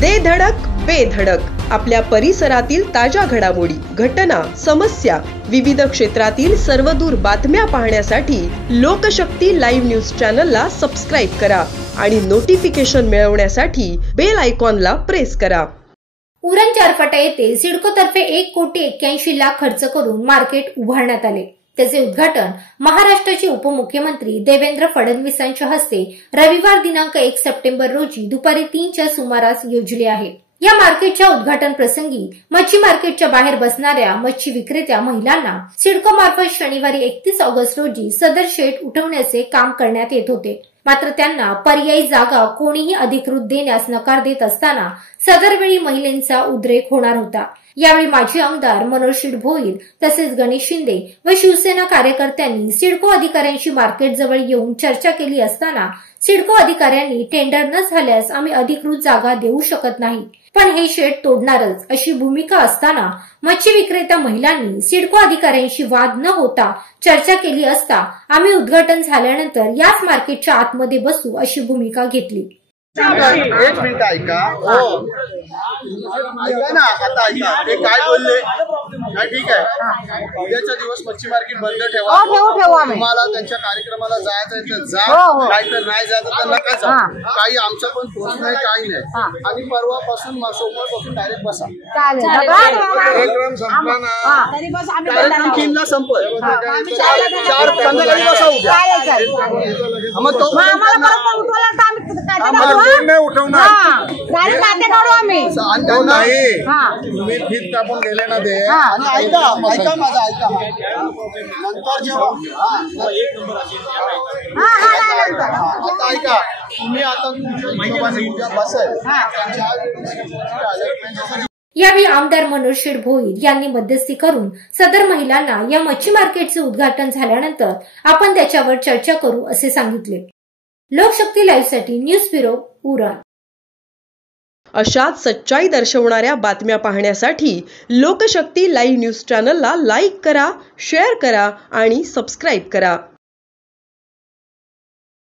दे धडक बेधडक आपल्या परिसरातील ताज्या घडामोडी, घटना, समस्या, विविध क्षेत्रातील सर्वदूर बातम्या पाहण्यासाठी लोकशक्ती लाईव्ह न्यूज चॅनलला सबस्क्राईब करा आणि नोटिफिकेशन मिळवण्यासाठी बेल आयकॉनला प्रेस करा। उरण चारफाटा येथे सिडकोतर्फे 1,81,00,000 खर्च करून मार्केट उभारण्यात आले। त्याचे उद्घाटन महाराष्ट्राचे उपमुख्यमंत्री देवेंद्र फडणवीसांच्या हस्ते रविवार दिनांक 1 सप्टेंबर रोजी दुपारी 3च्या सुमारास योजले आहे। या मार्केटच्या उद्घाटन प्रसंगी मच्छी मार्केटच्या बाहेर बसणाऱ्या मच्छी विक्रेत्या महिलांना सिडको मार्फत शनिवारी 31 ऑगस्ट रोजी सदर शेड उठवण्याचे काम करण्यात येत होते। मात्र त्यांना पर्यायी जागा कोणीही अधिकृत देण्यास नकार देत असताना सदर वेळी महिलांचा उद्रेक होणार होता। यावेळी माजी आमदार मनोज भोईर तसेच गणेश शिंदे व शिवसेना कार्यकर्त्यांनी सिडको अधिकाऱ्यांशी मार्केट जवळ येऊन चर्चा केली असताना सिडको अधिकाऱ्यांनी टेंडर न झाल्यास आम्ही अधिकृत जागा देऊ शकत नाही, पण हे शेड तोडणारच अशी भूमिका असताना मच्छी विक्रेत्या महिलांनी सिडको अधिकाऱ्यांशी वाद न होता चर्चा केली असता आम्ही उद्घाटन झाल्यानंतर याच मार्केटच्या आतमध्ये बसू अशी भूमिका घेतली। एक मिनिट ऐका, ऐका ना, आता ऐका ते काय बोलले। ठीक आहे, उद्याचा दिवस मच्छी मार्केट बंद ठेवा, तुम्हाला त्यांच्या कार्यक्रमाला जायचं तर जा, काही तर नाही जायचं तर नका जा, काही आमचा पण फोर्स नाही, काही नाही। आणि परवापासून सोमवारपासून डायरेक्ट बसा, कार्यक्रम संपला ना तीनला संपल, 4 संध्याकाळी बसा उद्या। मग तो नाही उठवणार तुम्ही फीत टाकून गेले ना ते। ऐका ऐका माझा, ऐका नंतर जेव्हा आता ऐका तुम्ही आता तुमच्या बसेल। यावेळी आमदार मनोज भोईर यांनी मध्यस्थी करून सदर महिलांना या मच्छी मार्केटचे उद्घाटन झाल्यानंतर आपण त्याच्यावर चर्चा करू असे सांगितले। लोकशक्ती लाईव्ह साठी न्यूज ब्युरो उरण। अशाच सच्चाई दर्शवणाऱ्या बातम्या पाहण्यासाठी लोकशक्ती लाईव्ह न्यूज चॅनलला लाईक करा, शेअर करा आणि सबस्क्राईब करा।